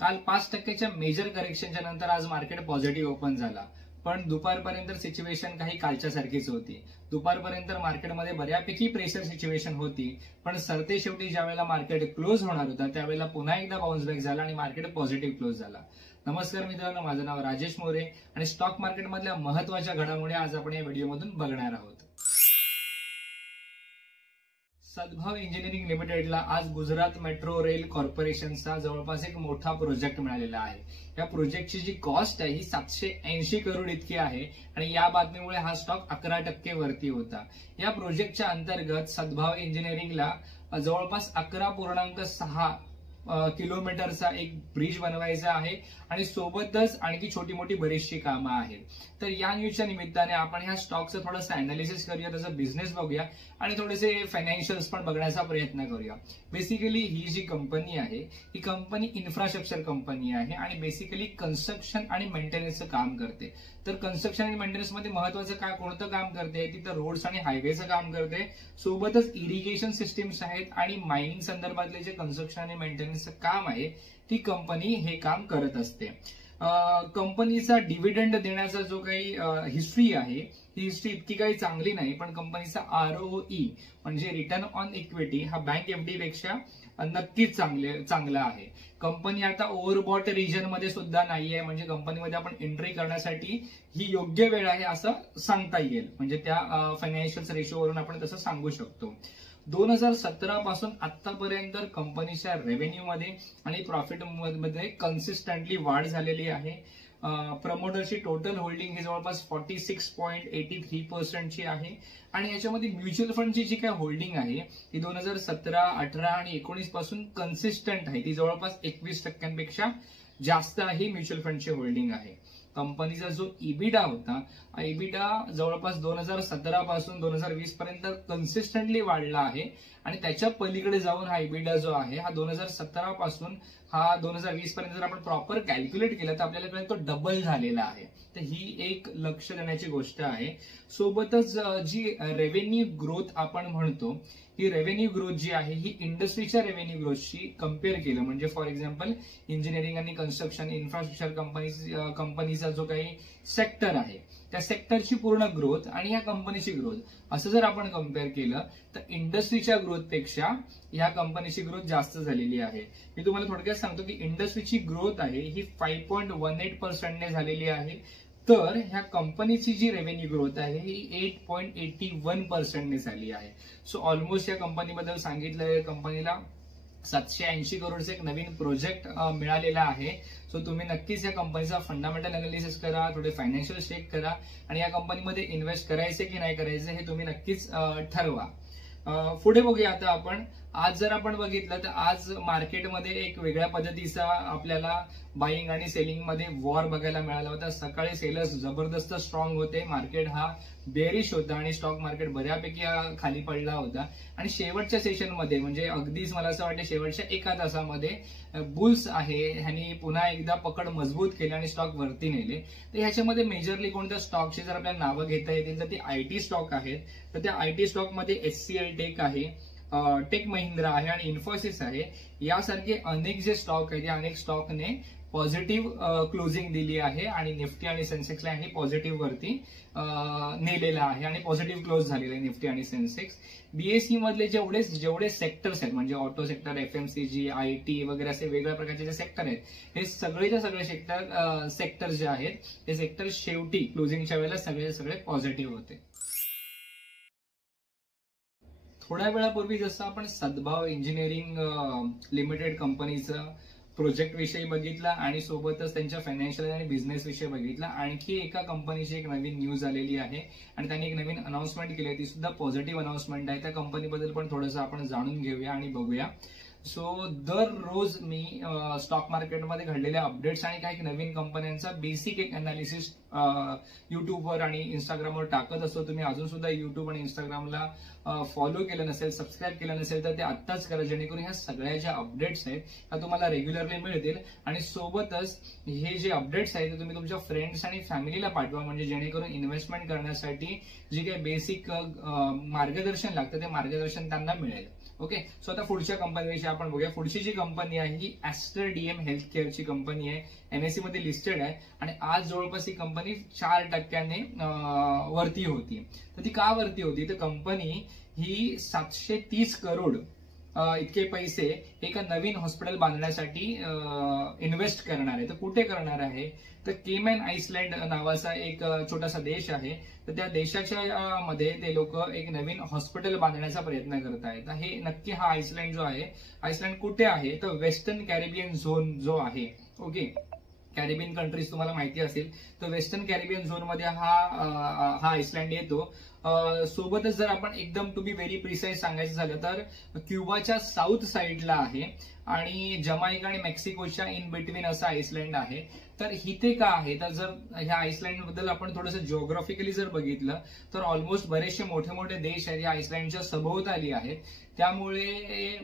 काल 5% मेजर करेक्शनच्या नंतर आज मार्केट पॉझिटिव्ह ओपन झाला, पण दुपारपर्यंत सिच्युएशन काही कालच्या सारखीच होती. दुपारपर्यंत मार्केटमध्ये बऱ्यापैकी प्रेशर सिच्युएशन होती, पण सरते शेवटी ज्यावेळेला मार्केट क्लोज होणार होता त्यावेळेला पुन्हा एकदा बाउन्स बॅक झाला आणि मार्केट पॉझिटिव्ह क्लोज झाला. नमस्कार मित्रांनो, माझं नाव राजेश मोरे आणि स्टॉक मार्केटमधल्या महत्त्वाच्या घडामोडी आज आपण या व्हिडिओमधून बघणार आहोत. सद्भाव इंजिनिअरिंग लिमिटेडला आज गुजरात मेट्रो रेल कॉर्पोरेशनचा जवळपास एक मोठा प्रोजेक्ट मिळालेला आहे. या प्रोजेक्टची जी कॉस्ट आहे ही 780 करोड इतकी आहे आणि या बातमीमुळे हा स्टॉक 11% वरती होता. या प्रोजेक्टच्या अंतर्गत सद्भाव इंजिनिअरिंगला जवळपास 11.6 किलोमीटरचा एक ब्रिज बनवायचा आहे आणि सोबतच आणखी छोटी मोठी बरीचशी कामं आहेत. तर या न्यूजच्या निमित्ताने आपण ह्या स्टॉकचं थोडंसं अनालिसिस करूया, त्याचा बिझनेस बघूया आणि थोडेसे फायनान्शियल्स पण बघण्याचा प्रयत्न करूया. बेसिकली ही जी कंपनी आहे ही कंपनी इन्फ्रास्ट्रक्चर कंपनी आहे आणि बेसिकली कन्स्ट्रक्शन आणि मेंटेनन्सचं काम करते. तर कन्स्ट्रक्शन आणि मेंटेनन्स मध्ये महत्वाचं काय कोणतं काम करते, तिथं रोड्स आणि हायवेचं काम करते, सोबतच इरिगेशन सिस्टीम्स आहेत आणि मायनिंग संदर्भातले जे कन्स्ट्रक्शन आणि मेंटेनन्सचं काम आहे ती कंपनी हे काम करत असते. कंपनीचा डिव्हिडंड देण्याचा जो काही हिस्ट्री आहे ही हिस्ट्री इतकी काही चांगली नाही, पण कंपनीचा ROE म्हणजे रिटर्न ऑन इक्विटी हा बँक FD पेक्षा नक्कीच चांगला आहे. कंपनी आता ओव्हरबॉट रिजन मध्ये सुद्धा नाहीये, म्हणजे कंपनीमध्ये आपण एंट्री करण्यासाठी ही योग्य वेळ आहे असं सांगता येईल. म्हणजे त्या फायनान्शियल रेशोवरून आपण तसं सांगू शकतो. 2017 पासून आतापर्यंत कंपनीच्या रेव्हेन्यू मध्ये आणि प्रॉफिट मध्ये कन्सिस्टंटली वाढ झालेली आहे. प्रमोटरची टोटल होल्डिंग ही जवळपास 46.83% ची आहे आणि याच्यामध्ये म्युच्युअल फंडची जी काय होल्डिंग आहे ती 2017, 18 आणि 19 पासून कन्सिस्टंट आहे. ती जवळपास 21% जास्त आहे म्युच्युअल फंडची होल्डिंग आहे. कंपनीचा जो इबिडा होता, इबिडा जवळपास 2017 पासून 2020 पर्यंत कन्सिस्टंटली वाढला आहे आणि त्याच्या पलीकडे जाऊन हा इबिडा जो आहे हा 2017 पासून हा 2020 पर्यंत जर आपण प्रॉपर कॅल्क्युलेट केलं तर आपल्याला कळेल तो डबल झालेला आहे. तर ही एक लक्ष देण्याची गोष्ट आहे. सोबतच जी रेव्हेन्यू ग्रोथ आपण म्हणतो ही रेव्हेन्यू ग्रोथ जी आहे ही इंडस्ट्रीच्या रेव्हेन्यू ग्रोथशी कम्पेअर केलं, म्हणजे फॉर एक्झाम्पल इंजिनिअरिंग आणि कन्स्ट्रक्शन इन्फ्रास्ट्रक्चर कंपनीचा जो काही सेक्टर आहे त्या सेक्टरची पूर्ण ग्रोथ आणि या कंपनीची ग्रोथ असं जर आपण कम्पेअर केलं तर इंडस्ट्रीच्या ग्रोथपेक्षा या कंपनीची ग्रोथ जास्त झालेली आहे. मी तुम्हाला थोडक्यात सांगतो की इंडस्ट्रीची ग्रोथ आहे ही 5.18% ने झालेली आहे, तर ह्या कंपनीची जी रेव्हेन्यू ग्रोथ आहे ही 8.81% ने झाली आहे. सो ऑलमोस्ट या कंपनीबद्दल सांगितलं, कंपनीला 780 करोडचं एक नवीन प्रोजेक्ट मिळालेला आहे. सो तुम्ही नक्कीच या कंपनीचा फंडामेंटल अनालिसिस करा, थोडे फायनान्शियल चेक करा आणि या कंपनीमध्ये इन्व्हेस्ट करायचे की नाही करायचे हे तुम्ही नक्कीच ठरवा. पुढे बघूया आता आपण. आज जर आपण बघितलं तर आज मार्केटमध्ये एक वेगळ्या पद्धतीचा आपल्याला बाईंग आणि सेलिंग मध्ये वॉर बघायला मिळाला होता. सकाळी सेलर्स जबरदस्त स्ट्रॉंग होते, मार्केट हा बेरिश होता आणि स्टॉक मार्केट बऱ्यापैकी खाली पडला होता आणि शेवटच्या सेशनमध्ये म्हणजे अगदीच मला असं वाटतं शेवटच्या एका तासामध्ये बुल्स आहे ह्यांनी पुन्हा एकदा पकड मजबूत केली आणि स्टॉक वरती नेले. तर ह्याच्यामध्ये मेजरली कोणत्या स्टॉकची जर आपल्याला नावं घेता येतील तर ती IT स्टॉक आहेत. तर त्या IT स्टॉकमध्ये HCL टेक आहे, टेक महिंद्रा आहे आणि इन्फोसिस आहे. यासारखे अनेक जे स्टॉक आहेत या अनेक स्टॉकने पॉझिटिव्ह क्लोजिंग दिली आहे आणि निफ्टी आणि सेन्सेक्सला हे पॉझिटिव्ह वरती नेलेला आहे आणि पॉझिटिव्ह क्लोज झालेला आहे निफ्टी आणि सेन्सेक्स. BSE मधले जेवढे सेक्टर्स आहेत म्हणजे ऑटो सेक्टर, FMCG, IT वगैरे असे वेगवेगळ्या प्रकारचे जे सेक्टर आहेत हे सगळेच्या सगळे सेक्टर जे आहेत हे सेक्टर शेवटी क्लोजिंगच्या वेळेला सगळे पॉझिटिव्ह होते. थोड्या वेळापूर्वी जसं आपण सद्भाव इंजिनिअरिंग लिमिटेड कंपनीचं प्रोजेक्ट विषयी बघितला आणि सोबतच त्यांच्या फायनान्शियल आणि बिझनेस विषयी बघितला, आणखी एका कंपनीची एक नवीन न्यूज आलेली आहे आणि त्यांनी एक नवीन अनाउन्समेंट केली आहे. ती सुद्धा पॉझिटिव्ह अनाउन्समेंट आहे. त्या कंपनीबद्दल पण थोडंसं आपण जाणून घेऊया आणि बघूया. सो दररोज मी स्टॉक मार्केटमध्ये घडलेल्या अपडेट्स आणि काही नवीन कंपन्यांचा बेसिक एक अनालिसिस युट्यूबवर आणि इंस्टाग्रामवर टाकत असतो. तुम्ही अजून सुद्धा युट्यूब आणि इंस्टाग्रामला फॉलो केलं नसेल, सबस्क्राईब केलं नसेल तर ते आत्ताच करा, जेणेकरून ह्या सगळ्या ज्या अपडेट्स आहेत त्या तुम्हाला रेग्युलरली मिळतील. आणि सोबतच हे जे अपडेट्स आहेत ते तुम्ही तुमच्या फ्रेंड्स आणि फॅमिलीला पाठवा, म्हणजे जेणेकरून इन्व्हेस्टमेंट करण्यासाठी जे काही बेसिक मार्गदर्शन लागतं ते मार्गदर्शन त्यांना मिळेल. ओके, सो आता पुढच्या कंपनीविषयी आपण बघूया. पुढची जी कंपनी आहे ही ॲस्टर डीएम हेल्थ केअरची कंपनी आहे, NSE मध्ये लिस्टेड आहे आणि आज जवळपास ही कंपनी 4% वरती होती. तर ती का वरती होती, तर कंपनी ही 730 करोड इतके पैसे एका नवीन हॉस्पिटल बांधण्यासाठी इन्व्हेस्ट करणार आहे. तर कुठे करणार आहे, तर केमॅन आइसलँड नावाचा एक छोटासा देश आहे. तर त्या देशाच्या मध्ये ते लोक एक नवीन हॉस्पिटल बांधण्याचा प्रयत्न करत आहेत. हे नक्की हा आइसलँड जो आहे, आइसलँड कुठे आहे, तर वेस्टर्न कॅरिबियन झोन जो आहे. ओके, कॅरिबियन कंट्रीज तुम्हाला माहिती असेल, तर वेस्टर्न कॅरिबियन झोन मध्ये हा आइसलँड येतो. सोबतच जर आपण एकदम टू बी व्हेरी प्रिसाइज सांगायचं झालं तर क्युबाच्या साऊथ साइडला आहे आणि जमायका आणि मेक्सिकोच्या इन बिटवीन असं आइसलँड आहे. तर इथे का आहे, तर जर ह्या आइसलँड बद्दल आपण थोडंसं जिओग्राफिकली जर बघितलं तर ऑलमोस्ट बरेचसे मोठे मोठे देश आहेत या आइसलँडच्या सभोवताली आहेत. त्यामुळे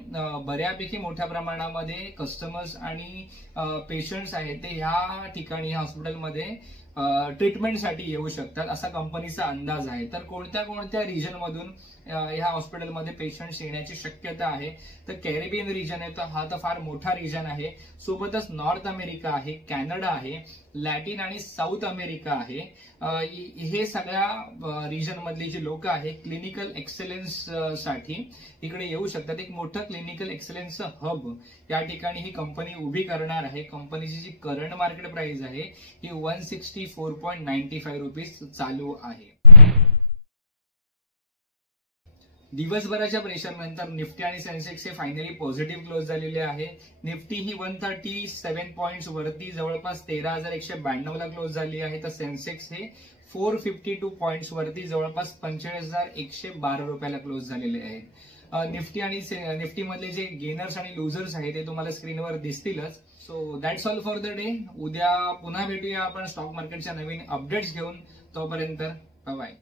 बऱ्यापैकी मोठ्या प्रमाणामध्ये कस्टमर्स आणि पेशंट्स आहेत ते ह्या ठिकाणी हॉस्पिटलमध्ये ट्रीटमेंटसाठी येऊ शकतात असा कंपनीचा अंदाज आहे. तर कोणत्या कोणत्या रिजन मधून ह्या हॉस्पिटलमध्ये पेशंट्स येण्याची शक्यता आहे, तर कॅरिबियन रिजन आहे, तर हा तर फार मोठा रिजन आहे. सोबतच नॉर्थ अमेरिका आहे, कॅनडा आहे, लॅटिन आणि साऊथ अमेरिका आहे. हे सगळ्या रिजन मधली जी लोक आहेत क्लिनिकल एक्सलन्स साठी इकडे येऊ शकतात. एक मोठं क्लिनिकल एक्सलन्स हब या ठिकाणी ही कंपनी उभी करणार आहे. कंपनीची जी करंट मार्केट प्राइस आहे ही 164.95 रुपीज चालू आहे. दिवसभराच्या प्रेशरनंतर निफ्टी आणि सेन्सेक्स हे फायनली पॉझिटिव्ह क्लोज झालेले आहे. निफ्टी ही 137 पॉइंट्स वरती जवळपास 13,192 ला क्लोज झाली आहे, तर सेन्सेक्स हे 452 पॉइंट्स वरती जवळपास 45,112 रुपयाला क्लोज झालेले आहेत. निफ्टी आणि निफ्टी मधले जे गेनर्स आणि लुझर्स आहेत ते तुम्हाला स्क्रीनवर दिसतीलच. So that's all for the day. उद्या पुन्हा भेटूया आपण स्टॉक मार्केटच्या नवीन अपडेट्स घेऊन. तोपर्यंत बाय बाय.